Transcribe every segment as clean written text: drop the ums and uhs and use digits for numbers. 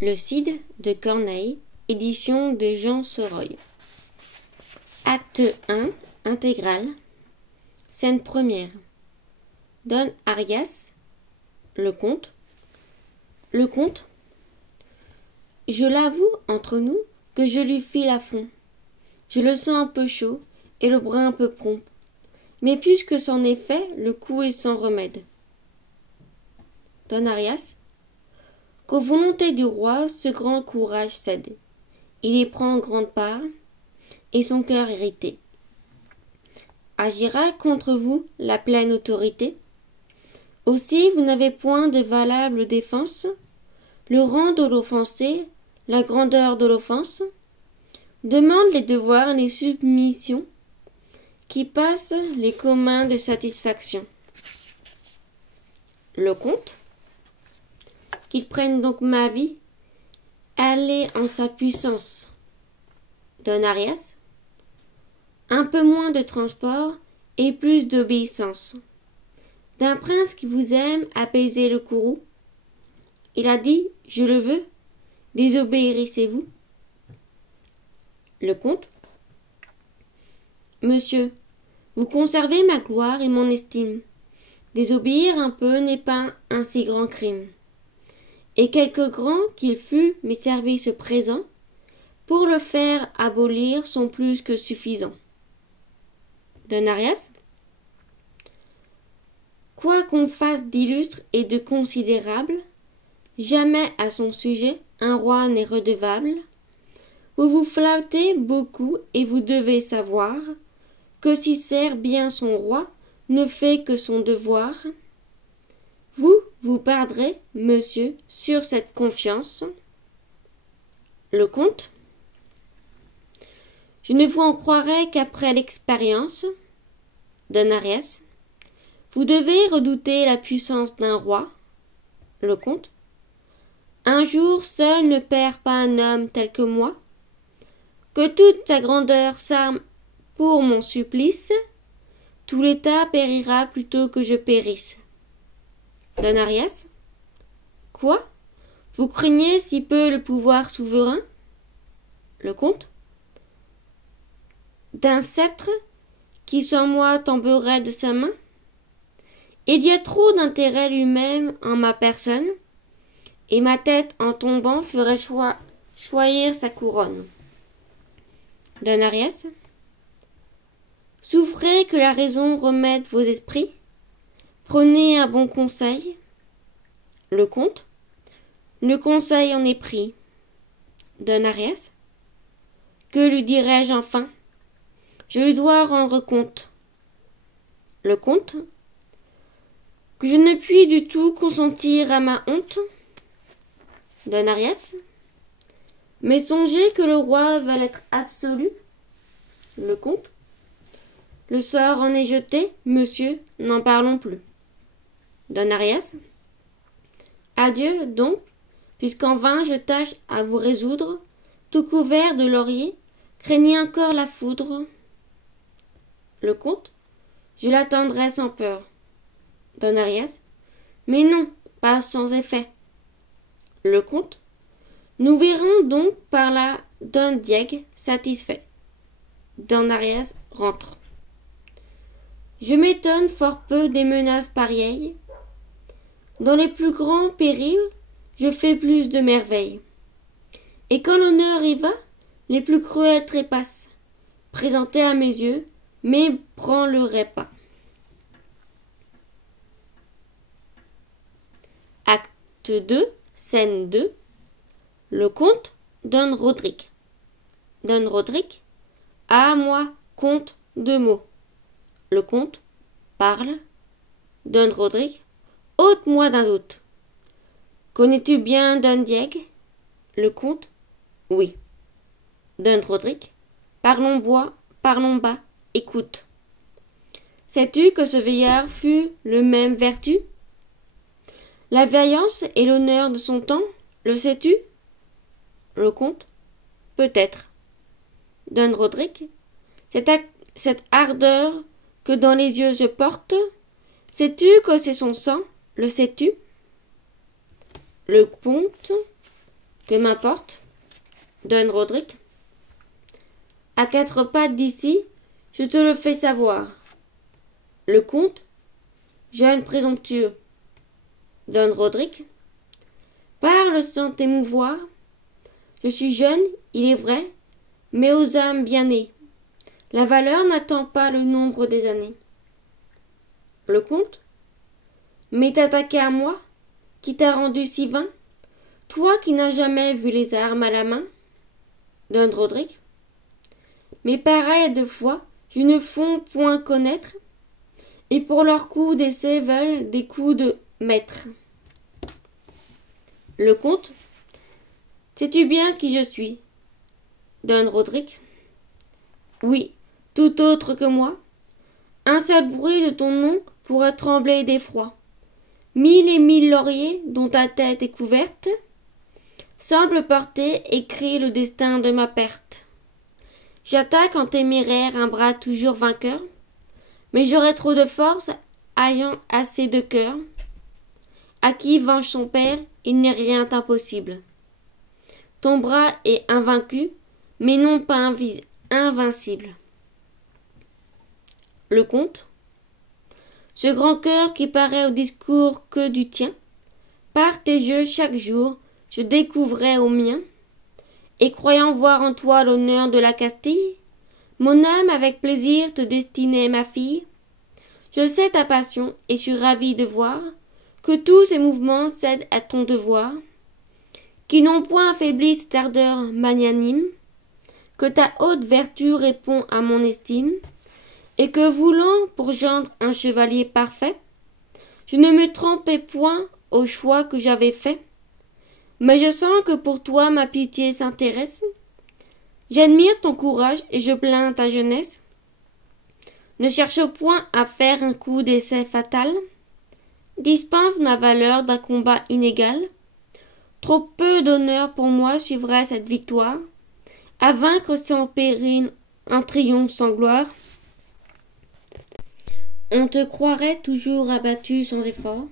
Le Cid de Corneille, édition de Jean Soroy. Acte 1, intégrale. Scène première. Don Arias, le comte. Le comte. Je l'avoue entre nous que je lui file à fond. Je le sens un peu chaud et le bras un peu prompt. Mais puisque c'en est fait, le coup est sans remède. Don Arias. Qu'aux volontés du roi, ce grand courage cède. Il y prend grande part, et son cœur irrité agira contre vous la pleine autorité. Aussi vous n'avez point de valable défense, le rang de l'offensé, la grandeur de l'offense, demande les devoirs et les submissions, qui passent les communs de satisfaction. Le comte. Qu'il prenne donc ma vie, allez en sa puissance. Don Arias. Un peu moins de transport et plus d'obéissance. D'un prince qui vous aime, apaisez le courroux. Il a dit, je le veux, désobéissez-vous. Le comte. Monsieur, vous conservez ma gloire et mon estime. Désobéir un peu n'est pas un si grand crime. Et quelque grand qu'il fût, mes services présents, pour le faire abolir, sont plus que suffisants. Don Arias. Quoi qu'on fasse d'illustre et de considérable, jamais à son sujet un roi n'est redevable. Vous vous flattez beaucoup et vous devez savoir que si sert bien son roi, ne fait que son devoir. Vous perdrez, monsieur, sur cette confiance. Le comte. Je ne vous en croirai qu'après l'expérience. Don Arias. Vous devez redouter la puissance d'un roi. Le comte. Un jour seul ne perd pas un homme tel que moi. Que toute sa grandeur s'arme pour mon supplice, tout l'État périra plutôt que je périsse. Don Arias. Quoi? Vous craignez si peu le pouvoir souverain? Le comte. D'un sceptre qui sans moi tomberait de sa main? Il y a trop d'intérêt lui-même en ma personne, et ma tête en tombant ferait choyer sa couronne. Don Arias. Souffrez que la raison remette vos esprits. Prenez un bon conseil. Le comte. Le conseil en est pris. Don Arias. Que lui dirai-je enfin? Je lui dois rendre compte. Le comte. Que je ne puis du tout consentir à ma honte. Don Arias. Mais songez que le roi veut être absolu. Le comte. Le sort en est jeté, monsieur, n'en parlons plus. Don Arias. Adieu, donc, puisqu'en vain je tâche à vous résoudre, tout couvert de laurier, craignez encore la foudre. Le comte. Je l'attendrai sans peur. Don Arias. Mais non, pas sans effet. Le comte. Nous verrons donc par là Don Diego satisfait. Don Arias rentre. Je m'étonne fort peu des menaces pareilles. Dans les plus grands périls, je fais plus de merveilles. Et quand l'honneur y va, les plus cruels trépassent, présentés à mes yeux, mais branleraient pas. Acte 2, scène 2. Le comte, Don Roderick. Don Roderick. À moi, comte, 2 mots. Le comte. Parle. Don Roderick. Ôte-moi d'un doute. Connais-tu bien Don Diego? Le comte. Oui. Don Roderick. Parlons bas, écoute. Sais-tu que ce vieillard fut le même vertu? La vaillance et l'honneur de son temps, le sais-tu? Le comte. Peut-être. Don Roderick. Cette ardeur que dans les yeux je porte, sais-tu que c'est son sang, le sais-tu? Le comte. Que m'importe, Don Roderick. À 4 pattes d'ici, je te le fais savoir. Le comte, jeune présomptueux. Don Roderick. Parle sans t'émouvoir. Je suis jeune, il est vrai, mais aux âmes bien nées. La valeur n'attend pas le nombre des années. Le comte. Mais t'attaquer à moi, qui t'a rendu si vain, toi qui n'as jamais vu les armes à la main. Don Roderick. Mais pareil de fois, je ne font point connaître, et pour leurs coups d'essai veulent des coups de maître. Le comte. Sais-tu bien qui je suis? Don Roderick. Oui, tout autre que moi. Un seul bruit de ton nom pourrait trembler d'effroi. 1000 et 1000 lauriers dont ta tête est couverte semblent porter écrit le destin de ma perte. J'attaque en téméraire un bras toujours vainqueur, mais j'aurais trop de force, ayant assez de cœur. À qui venge son père, il n'est rien d'impossible. Ton bras est invaincu, mais non pas invincible. Le comte. Ce grand cœur qui paraît au discours que du tien, par tes jeux chaque jour, je découvrais au mien, et croyant voir en toi l'honneur de la Castille, mon âme avec plaisir te destinait ma fille. Je sais ta passion et suis ravi de voir que tous ces mouvements cèdent à ton devoir, qui n'ont point affaibli cette ardeur magnanime, que ta haute vertu répond à mon estime, et que voulant pour gendre un chevalier parfait, je ne me trompais point au choix que j'avais fait. Mais je sens que pour toi ma pitié s'intéresse. J'admire ton courage et je plains ta jeunesse. Ne cherche point à faire un coup d'essai fatal. Dispense ma valeur d'un combat inégal. Trop peu d'honneur pour moi suivrait cette victoire. À vaincre sans péril, un triomphe sans gloire. On te croirait toujours abattu sans effort,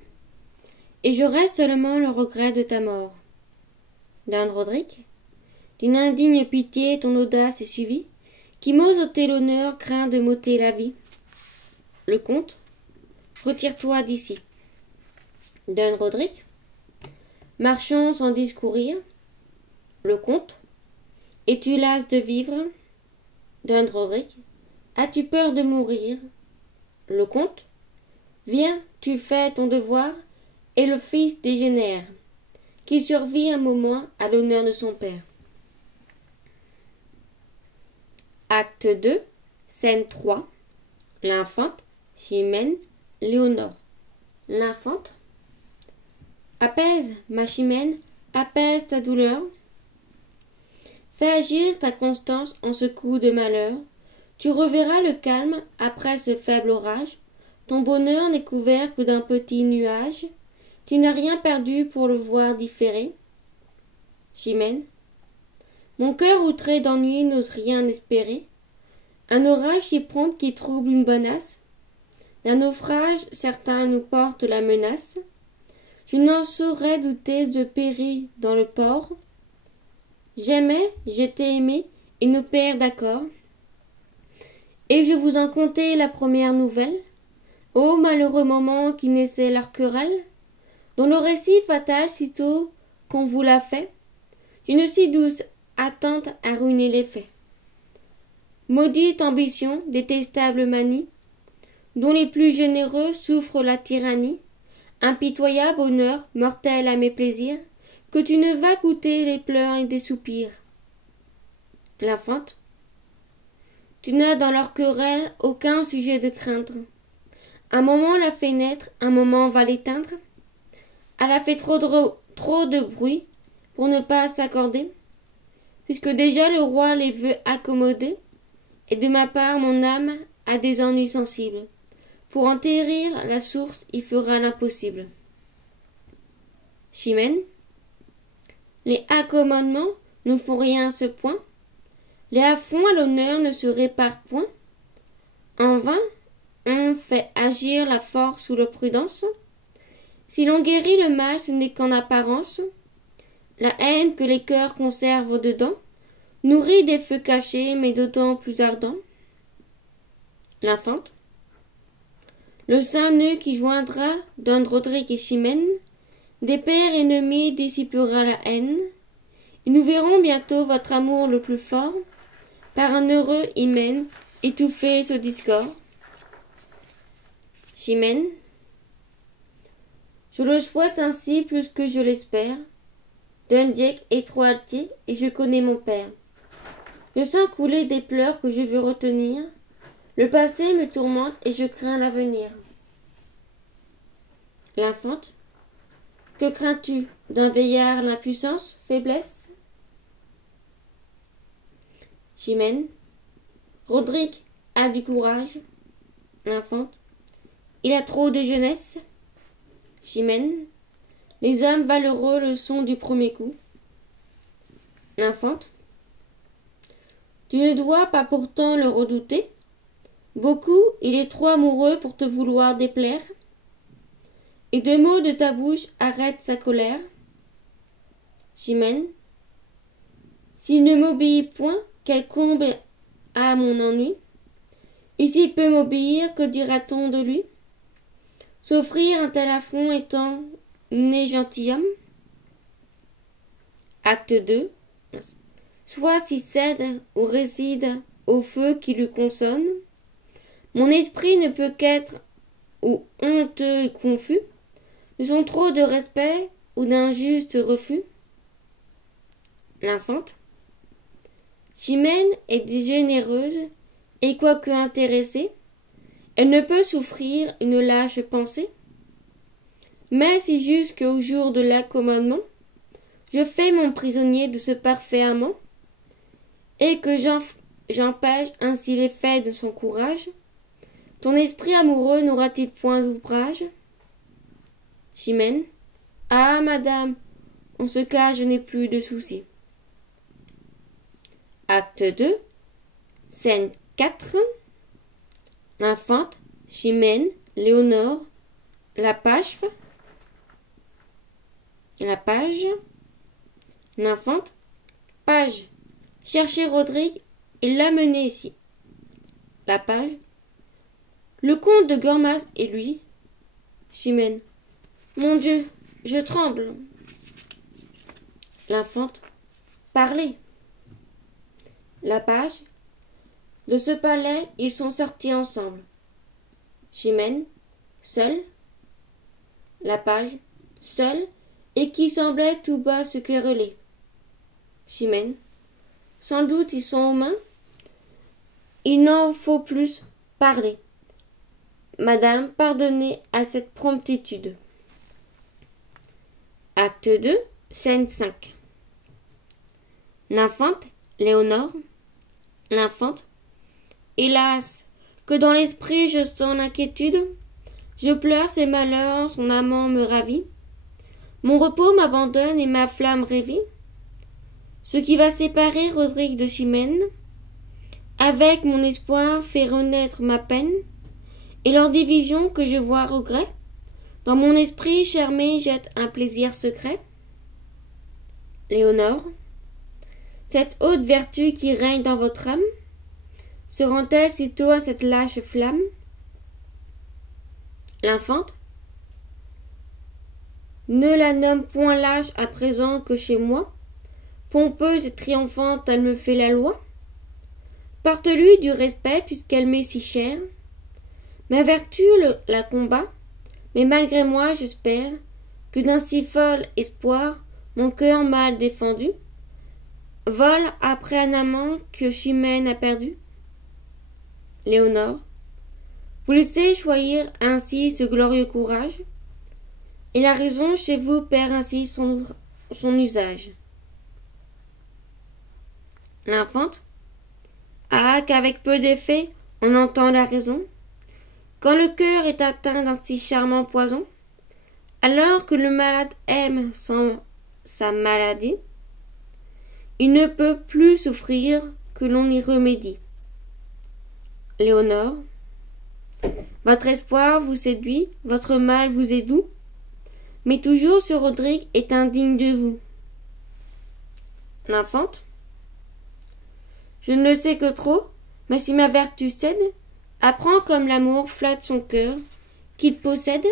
et j'aurais seulement le regret de ta mort. Don Roderick. D'une indigne pitié ton audace est suivie, qui m'ose ôter l'honneur craint de m'ôter la vie. Le comte. Retire-toi d'ici. Don Roderick. Marchons sans discourir. Le comte. Es-tu las de vivre? Don Roderick. As-tu peur de mourir? Le comte. Viens, tu fais ton devoir, et le fils dégénère, qui survit un moment à l'honneur de son père. Acte 2, scène 3. L'infante, Chimène, Léonore. L'infante. Apaise, ma Chimène, apaise ta douleur. Fais agir ta constance en ce coup de malheur. Tu reverras le calme après ce faible orage. Ton bonheur n'est couvert que d'un petit nuage. Tu n'as rien perdu pour le voir différer. Chimène. Mon cœur outré d'ennui n'ose rien espérer. Un orage si prompt qui trouble une bonasse. D'un naufrage certain nous porte la menace. Je n'en saurais douter de périr dans le port. J'aimais, j'étais aimé, et nos pères d'accord. Et je vous en contais la première nouvelle. Ô malheureux moment qui naissait leur querelle, dont le récit fatal sitôt qu'on vous l'a fait, d'une si douce attente à ruiner les faits. Maudite ambition, détestable manie, dont les plus généreux souffrent la tyrannie, impitoyable honneur, mortel à mes plaisirs, que tu ne vas goûter les pleurs et des soupirs. L'infante. Tu n'as dans leur querelle aucun sujet de craindre. Un moment la fait naître, un moment va l'éteindre. Elle a fait trop de bruit pour ne pas s'accorder, puisque déjà le roi les veut accommoder, et de ma part mon âme a des ennuis sensibles. Pour en terrir la source, il fera l'impossible. Chimène. Les accommodements ne font rien à ce point. Les affronts à l'honneur ne se réparent point. En vain, on fait agir la force ou la prudence. Si l'on guérit le mal, ce n'est qu'en apparence. la haine que les cœurs conservent au-dedans, nourrit des feux cachés, mais d'autant plus ardents. L'infante. Le saint nœud qui joindra Don Rodrigue et Chimène, des pères ennemis dissipera la haine, et nous verrons bientôt votre amour le plus fort, par un heureux hymen, étouffer ce discorde. Chimène. Je le souhaite ainsi plus que je l'espère, d'un dièque étroit altier, et je connais mon père. Je sens couler des pleurs que je veux retenir, le passé me tourmente et je crains l'avenir. L'infante. Que crains-tu? D'un veillard l'impuissance, faiblesse? Chimène. Rodrigue a du courage. L'infante. Il a trop de jeunesse. Chimène. Les hommes valeureux le sont du premier coup. L'infante. Tu ne dois pas pourtant le redouter. Beaucoup, il est trop amoureux pour te vouloir déplaire. Et deux mots de ta bouche arrêtent sa colère. Chimène. S'il ne m'obéit point, quel comble à mon ennui? Et s'il peut m'obéir, que dira-t-on de lui? S'offrir un tel affront étant né gentilhomme? Acte 2. Soit s'il cède ou réside au feu qui lui consonne, mon esprit ne peut qu'être ou honteux et confus, de son trop de respect ou d'injuste refus. L'infante. Chimène est généreuse, et quoique intéressée, elle ne peut souffrir une lâche pensée. Mais si jusqu'au jour de l'accommodement, je fais mon prisonnier de ce parfait amant, et que j'empêche ainsi l'effet de son courage, ton esprit amoureux n'aura-t-il point d'ouvrage? Chimène. Ah, madame, en ce cas je n'ai plus de soucis. Acte 2. Scène 4. L'infante, Chimène, Léonore, la page. L'infante. Page. Cherchez Rodrigue et l'amenez ici. La page. Le comte de Gormas et lui. Chimène. Mon Dieu, je tremble. L'infante. Parlez. La page. De ce palais, ils sont sortis ensemble. Chimène. Seul. La page. Seul, et qui semblait tout bas se quereller. Chimène. Sans doute ils sont aux mains. Il n'en faut plus parler. Madame, pardonnez à cette promptitude. Acte 2, scène 5. L'infante, Léonore. L'infante. Hélas, que dans l'esprit je sens l'inquiétude. Je pleure ses malheurs, son amant me ravit. Mon repos m'abandonne et ma flamme révit. Ce qui va séparer Rodrigue de Chimène, avec mon espoir fait renaître ma peine, et leur division que je vois regret, dans mon esprit charmé jette un plaisir secret. Léonore. Cette haute vertu qui règne dans votre âme, se rend-elle sitôt à cette lâche flamme? L'infante. Ne la nomme point lâche à présent que chez moi, pompeuse et triomphante, elle me fait la loi. Porte-lui du respect puisqu'elle m'est si chère. Ma vertu la combat, mais malgré moi j'espère que d'un si fol espoir mon cœur mal défendu vole après un amant que Chimène a perdu. Léonore. Vous laissez choisir ainsi ce glorieux courage, et la raison chez vous perd ainsi son usage. L'infante. Ah, qu'avec peu d'effet on entend la raison, quand le cœur est atteint d'un si charmant poison, alors que le malade aime sans sa maladie, il ne peut plus souffrir que l'on y remédie. Léonore. Votre espoir vous séduit, votre mal vous est doux, mais toujours ce Rodrigue est indigne de vous. L'infante. Je ne le sais que trop, mais si ma vertu cède, apprends comme l'amour flatte son cœur, qu'il possède.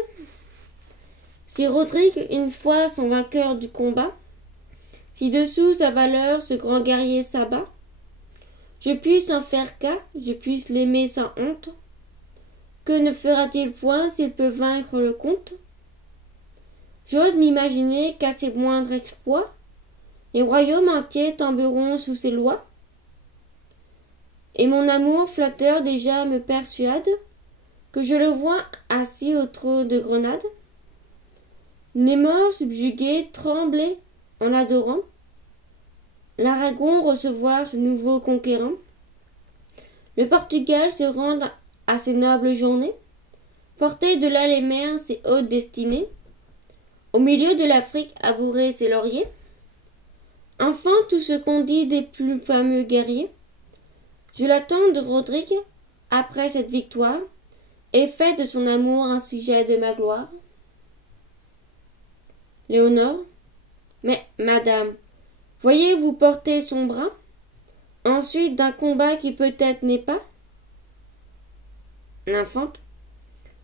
Si Rodrigue, une fois son vainqueur du combat, si dessous sa valeur ce grand guerrier s'abat, je puisse en faire cas, je puisse l'aimer sans honte. Que ne fera-t-il point s'il peut vaincre le comte? J'ose m'imaginer qu'à ses moindres exploits, les royaumes entiers tomberont sous ses lois. Et mon amour flatteur déjà me persuade que je le vois assis au trône de Grenade. Les morts subjugués trembler en l'adorant, l'Aragon recevoir ce nouveau conquérant, le Portugal se rendre à ses nobles journées, porter de là les mers ses hautes destinées, au milieu de l'Afrique avouer ses lauriers. Enfin tout ce qu'on dit des plus fameux guerriers, je l'attends de Rodrigue, après cette victoire, et fait de son amour un sujet de ma gloire. Léonore. Mais, madame, voyez-vous porter son bras, ensuite d'un combat qui peut-être n'est pas? L'infante.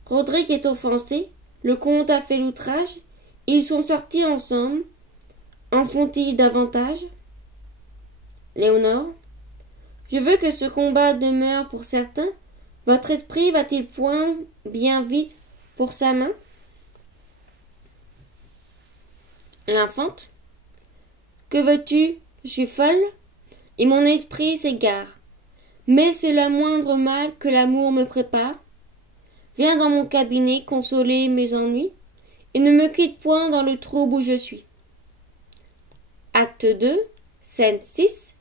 Rodrigue est offensé, le comte a fait l'outrage, ils sont sortis ensemble, en font-ils davantage? Léonore. Je veux que ce combat demeure pour certains, votre esprit va-t-il point bien vite pour sa main? L'infante. Que veux-tu? Je suis folle, et mon esprit s'égare. Mais c'est le moindre mal que l'amour me prépare. Viens dans mon cabinet consoler mes ennuis, et ne me quitte point dans le trouble où je suis. Acte 2, scène 6.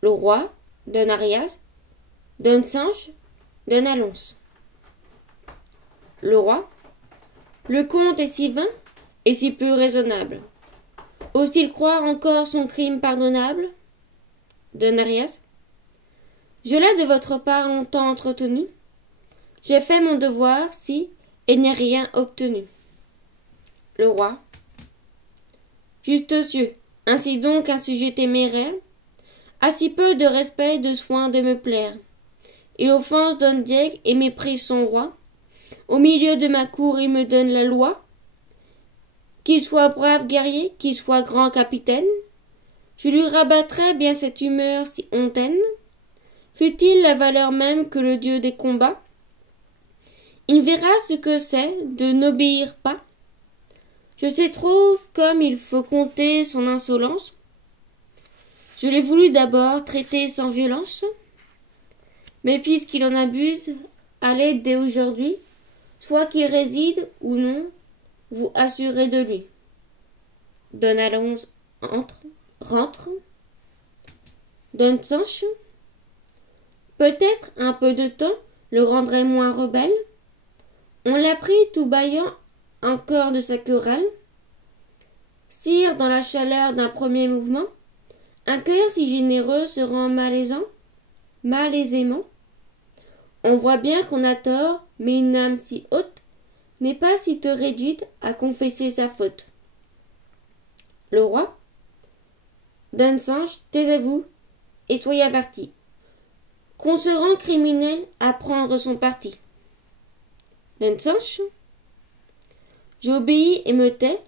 Le roi, Don Arias, Don Sanche, Don Alonso. Le roi. Le comte est si vain et si peu raisonnable. Ose-t-il croire encore son crime pardonnable? Don Arias. Je l'ai de votre part longtemps entretenu. J'ai fait mon devoir, si, et n'ai rien obtenu. Le roi. Juste cieux, ainsi donc un sujet téméraire a si peu de respect et de soin de me plaire. Il offense Don Diego et méprise son roi. Au milieu de ma cour il me donne la loi. Qu'il soit brave guerrier, qu'il soit grand capitaine, je lui rabattrai bien cette humeur si hontaine. Fût-il la valeur même que le dieu des combats, il verra ce que c'est de n'obéir pas. Je sais trop comme il faut compter son insolence. Je l'ai voulu d'abord traiter sans violence, mais puisqu'il en abuse, allez dès aujourd'hui, soit qu'il réside ou non, vous assurez de lui. Don Alonso rentre. Don Sanche. Peut-être un peu de temps le rendrait moins rebelle. On l'a pris tout bâillant encore de sa querelle. Sire, dans la chaleur d'un premier mouvement, un cœur si généreux se rend malaisément. On voit bien qu'on a tort, mais une âme si haute n'est pas si peu réduite à confesser sa faute. Le roi. Don Sanche, taisez-vous et soyez avertis qu'on se rend criminel à prendre son parti. Don Sanche. J'obéis et me tais,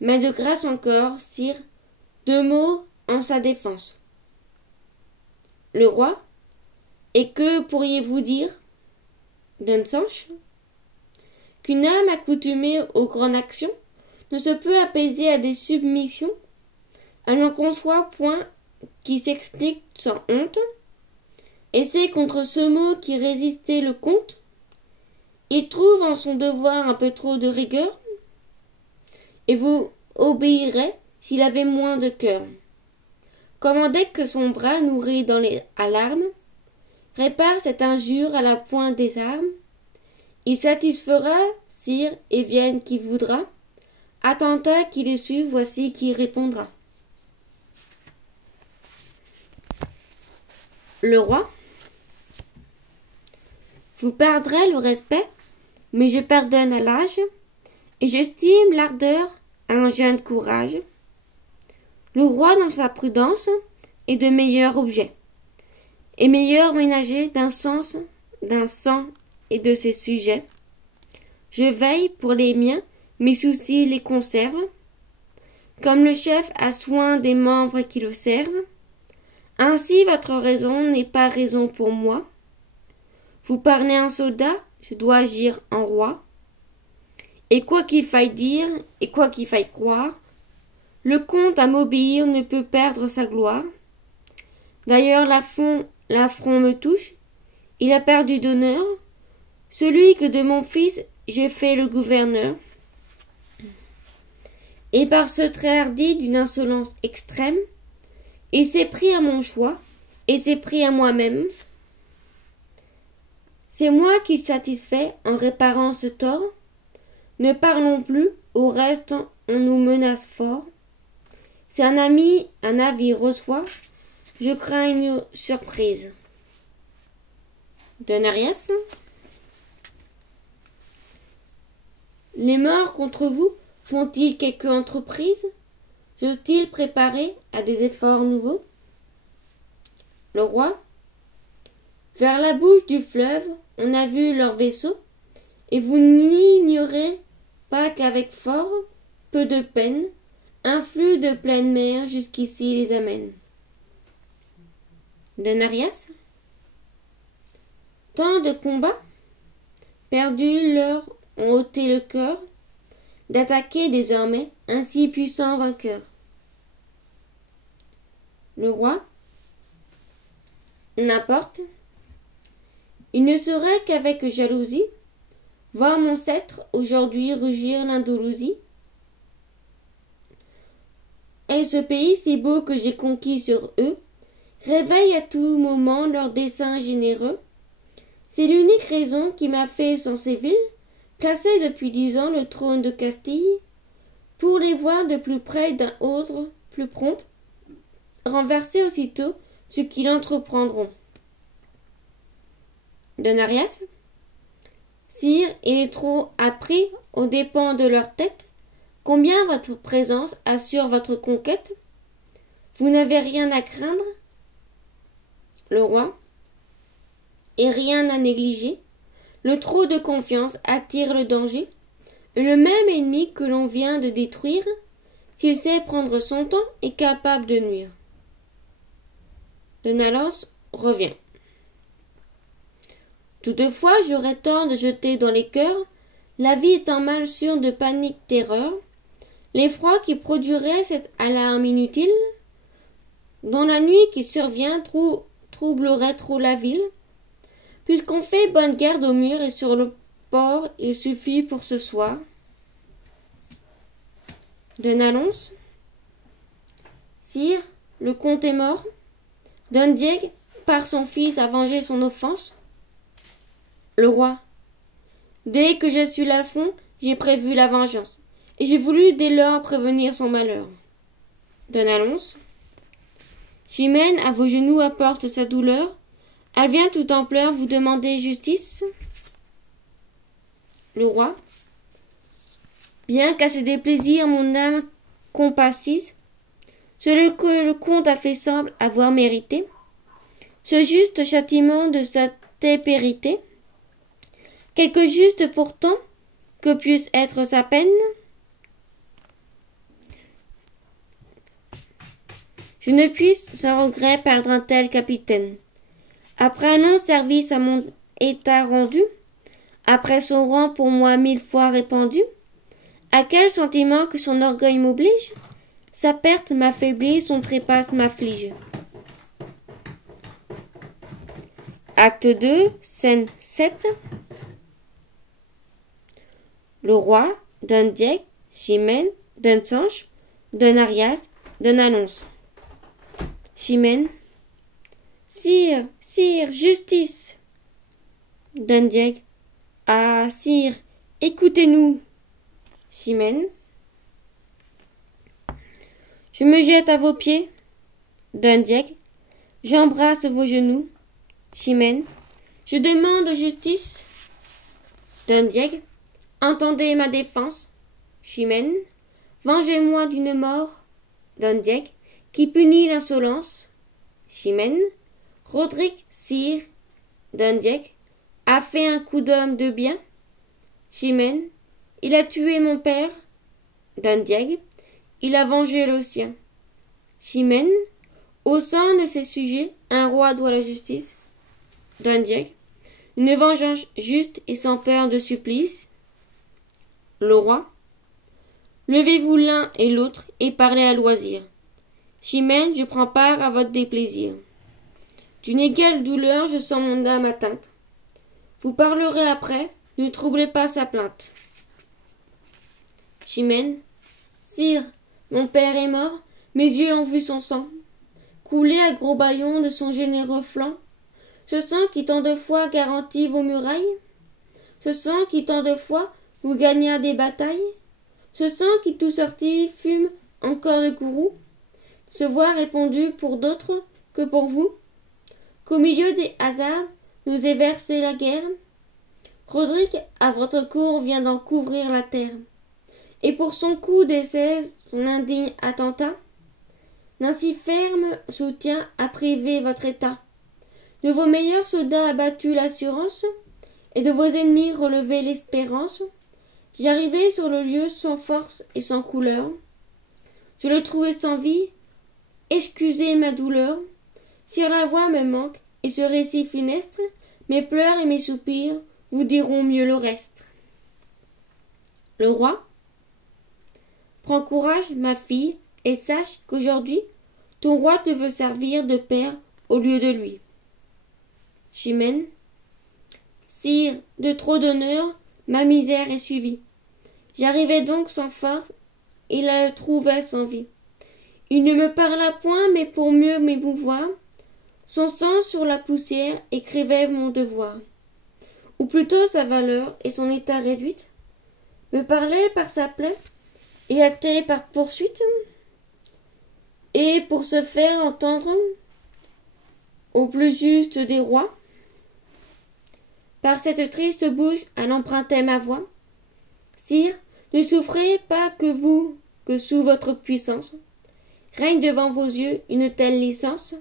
mais de grâce encore, sire, 2 mots en sa défense. Le roi. Et que pourriez-vous dire? Don Sanche. Qu'une âme accoutumée aux grandes actions ne se peut apaiser à des submissions. Elle n'en conçoit point qui s'explique sans honte. Et c'est contre ce mot qui résistait le comte. Il trouve en son devoir un peu trop de rigueur, et vous obéirez s'il avait moins de cœur. Commandez que son bras nourri dans les alarmes répare cette injure à la pointe des armes. Il satisfera, sire, et vienne qui voudra. Attentat qu'il ait su, voici qui répondra. Le roi. Vous perdrez le respect, mais je pardonne à l'âge, et j'estime l'ardeur à un jeune courage. Le roi, dans sa prudence, est de meilleurs objets, et meilleur ménager d'un sang et de ses sujets. Je veille pour les miens, mes soucis les conservent, comme le chef a soin des membres qui le servent. Ainsi votre raison n'est pas raison pour moi. Vous parlez en soldat, je dois agir en roi. Et quoi qu'il faille dire, et quoi qu'il faille croire, le comte à m'obéir ne peut perdre sa gloire. D'ailleurs l'affront me touche, il a perdu d'honneur, celui que de mon fils j'ai fait le gouverneur. Et par ce trait hardi d'une insolence extrême, il s'est pris à mon choix, et s'est pris à moi-même. C'est moi qu'il satisfait en réparant ce tort. Ne parlons plus, au reste on nous menace fort. Si un ami un avis reçoit, je crains une surprise. De Narias. Les morts contre vous font-ils quelque entreprise? J'ose-t-il préparer à des efforts nouveaux? Le roi. Vers la bouche du fleuve, on a vu leurs vaisseaux, et vous n'ignorez pas qu'avec fort peu de peine, un flux de pleine mer jusqu'ici les amène. De Narias. Tant de combats perdus leur ont ôté le cœur d'attaquer désormais un si puissant vainqueur. Le roi. N'importe. Il ne saurait qu'avec jalousie voir mon sceptre aujourd'hui rugir l'Andalousie. Et ce pays si beau que j'ai conquis sur eux réveille à tout moment leurs desseins généreux. C'est l'unique raison qui m'a fait sans Séville placer depuis 10 ans le trône de Castille, pour les voir de plus près d'un autre plus prompt, renverser aussitôt ceux qui l'entreprendront. De Narias. Sire, il est trop appris aux dépens de leur tête. Combien votre présence assure votre conquête? Vous n'avez rien à craindre? Le roi. Et rien à négliger. Le trop de confiance attire le danger. Et le même ennemi que l'on vient de détruire, s'il sait prendre son temps, est capable de nuire. De Nalens revient. Toutefois, j'aurais tort de jeter dans les cœurs, la vie étant mal sûre de panique terreur, l'effroi qui produirait cette alarme inutile, dans la nuit qui survient troublerait trop la ville, puisqu'on fait bonne garde au mur et sur le port, il suffit pour ce soir. De Nalens. Sire, le comte est mort. Don Diego, par son fils, a vengé son offense. Le roi. Dès que j'ai su l'affront, j'ai prévu la vengeance, et j'ai voulu dès lors prévenir son malheur. De Nalens. Chimène à vos genoux apporte sa douleur. Elle vient tout en pleurs vous demander justice. Le roi. Bien qu'à ses déplaisirs mon âme compassisse, ce que le comte a fait semble avoir mérité, ce juste châtiment de sa tépérité, quelque juste pourtant que puisse être sa peine. Je ne puis sans regret perdre un tel capitaine. Après un long service à mon état rendu, après son rang pour moi 1000 fois répandu, à quel sentiment que son orgueil m'oblige? Sa perte m'affaiblit, son trépasse m'afflige. Acte 2, scène 7. Le roi, Don Diego, Chimène, Don Sanche, Don Arias, Don Alonso. Chimène. Sire, sire, justice. Don Diego. Ah, sire, écoutez-nous. Chimène. Je me jette à vos pieds. Don Diego. J'embrasse vos genoux. Chimène. Je demande justice. Don Diego. Entendez ma défense. Chimène. Vengez-moi d'une mort. Don Diego. qui punit l'insolence. Chimène, Roderick, sire d'Andiek, a fait un coup d'homme de bien. Chimène, il a tué mon père. Dandieg, il a vengé le sien. Chimène, au sang de ses sujets, un roi doit la justice. Dandieg, une vengeance juste et sans peur de supplice. Le roi, levez-vous l'un et l'autre et parlez à loisir. Chimène, je prends part à votre déplaisir. D'une égale douleur, je sens mon âme atteinte. Vous parlerez après, ne troublez pas sa plainte. Chimène, sire, mon père est mort, mes yeux ont vu son sang couler à gros bâillons de son généreux flanc. Ce sang qui tant de fois garantit vos murailles, ce sang qui tant de fois vous gagna des batailles, ce sang qui tout sorti fume encore de courroux, se voit répandu pour d'autres que pour vous, qu'au milieu des hasards nous est versée la guerre. Roderick, à votre cour, vient d'en couvrir la terre, et pour son coup d'essai, son indigne attentat, d'un si ferme soutien a privé votre état. De vos meilleurs soldats abattu l'assurance, et de vos ennemis relevé l'espérance. J'arrivai sur le lieu sans force et sans couleur. Je le trouvai sans vie. Excusez ma douleur. Si la voix me manque, et ce récit funeste, mes pleurs et mes soupirs vous diront mieux le reste. Le roi, prends courage, ma fille, et sache qu'aujourd'hui, ton roi te veut servir de père au lieu de lui. Chimène, sire, de trop d'honneur, ma misère est suivie. J'arrivai donc sans force, et la trouvai sans vie. Il ne me parla point, mais pour mieux m'émouvoir, son sang sur la poussière écrivait mon devoir, ou plutôt sa valeur et son état réduite, me parlait par sa plaie, et hâtait par poursuite, et pour se faire entendre au plus juste des rois, par cette triste bouche elle empruntait ma voix. Sire, ne souffrez pas que sous votre puissance règne devant vos yeux une telle licence,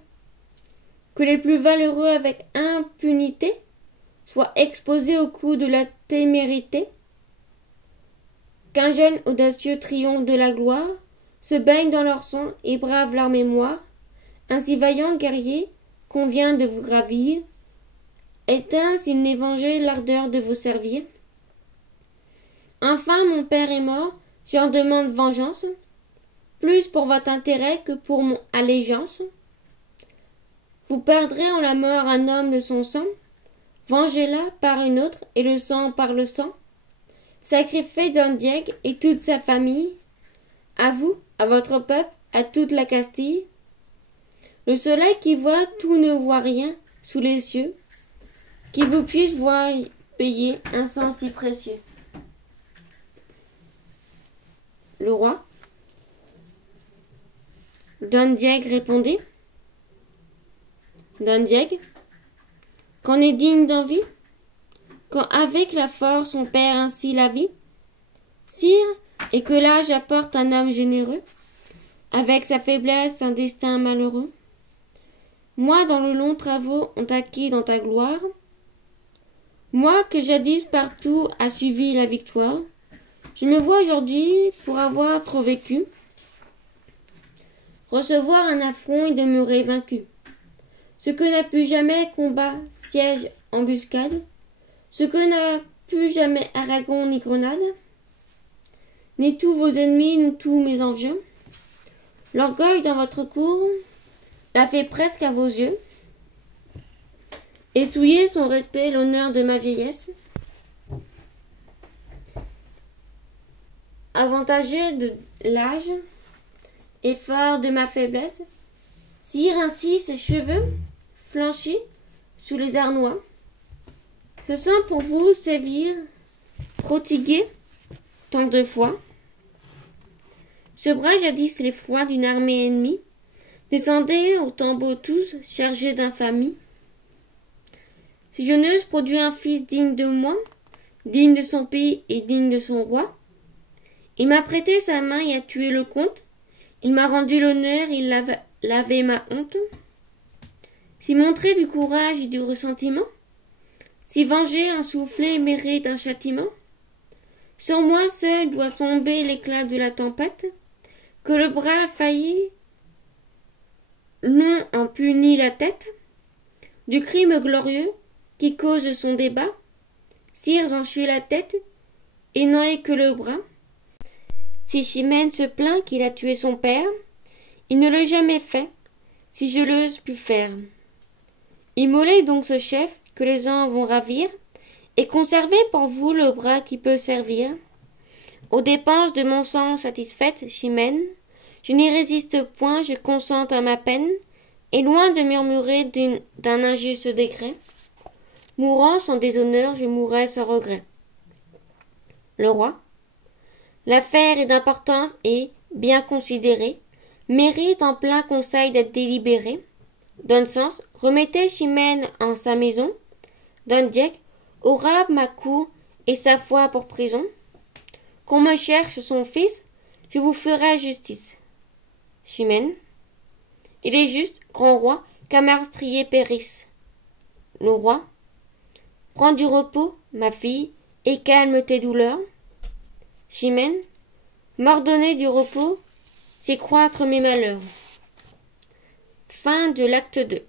que les plus valeureux avec impunité soient exposés au coup de la témérité, qu'un jeune audacieux triomphe de la gloire, se baigne dans leur sang et brave leur mémoire. Un si vaillant guerrier convient de vous gravir, éteint s'il n'est vengé l'ardeur de vous servir. Enfin mon père est mort, j'en demande vengeance, plus pour votre intérêt que pour mon allégeance. Vous perdrez en la mort un homme de son sang, vengez-la par une autre et le sang par le sang. Sacrifiez Dandieg et toute sa famille, à vous, à votre peuple, à toute la Castille. Le soleil qui voit tout ne voit rien sous les cieux, qui vous puisse voir payer un sang si précieux. Le roi Dandieg répondit. Dandieg, qu'on est digne d'envie, quand avec la force on perd ainsi la vie, sire, et que l'âge apporte un homme généreux, avec sa faiblesse un destin malheureux. Moi, dans le long travaux ont acquis dans ta gloire, moi que jadis partout a suivi la victoire, je me vois aujourd'hui, pour avoir trop vécu, recevoir un affront et demeurer vaincu. Ce que n'a pu jamais combat, siège, embuscade, ce que n'a pu jamais Aragon ni Grenade, ni tous vos ennemis, ni tous mes envieux. L'orgueil dans votre cour l'a fait presque à vos yeux, et souillé son respect l'honneur de ma vieillesse. Avantagé de l'âge et fort de ma faiblesse, sire ainsi ses cheveux flanchis sous les arnois, ce sont pour vous sévir, prodiguer tant de fois. Ce bras jadis l'effroi d'une armée ennemie, descendez au tombeau tous chargés d'infamie. Si je n'eusse produit un fils digne de moi, digne de son pays et digne de son roi, il m'a prêté sa main et a tué le comte, Il m'a rendu l'honneur, il lavé ma honte. Si montrer du courage et du ressentiment, si venger un soufflet mérite un châtiment, sur moi seul doit tomber l'éclat de la tempête, que le bras failli long en punit la tête, du crime glorieux qui cause son débat, sire j'en suis la tête, et n'en est que le bras. Si Chimène se plaint qu'il a tué son père, il ne l'a jamais fait, si je l'eusse pu faire. Immolez donc ce chef que les gens vont ravir, et conservez pour vous le bras qui peut servir. Aux dépenses de mon sang satisfaite, Chimène, je n'y résiste point, je consente à ma peine, et loin de murmurer d'un injuste décret, mourant sans déshonneur, je mourrai sans regret. Le roi, l'affaire est d'importance et, bien considérée, mérite en plein conseil d'être délibérée. Donne sens, remettez Chimène en sa maison, donne Dieppe, aura ma cour et sa foi pour prison. Qu'on me cherche son fils, je vous ferai justice. Chimène, il est juste, grand roi, qu'un meurtrier périsse. Le roi, prends du repos, ma fille, et calme tes douleurs. Chimène, m'ordonner du repos, c'est croître mes malheurs. Fin de l'acte 2.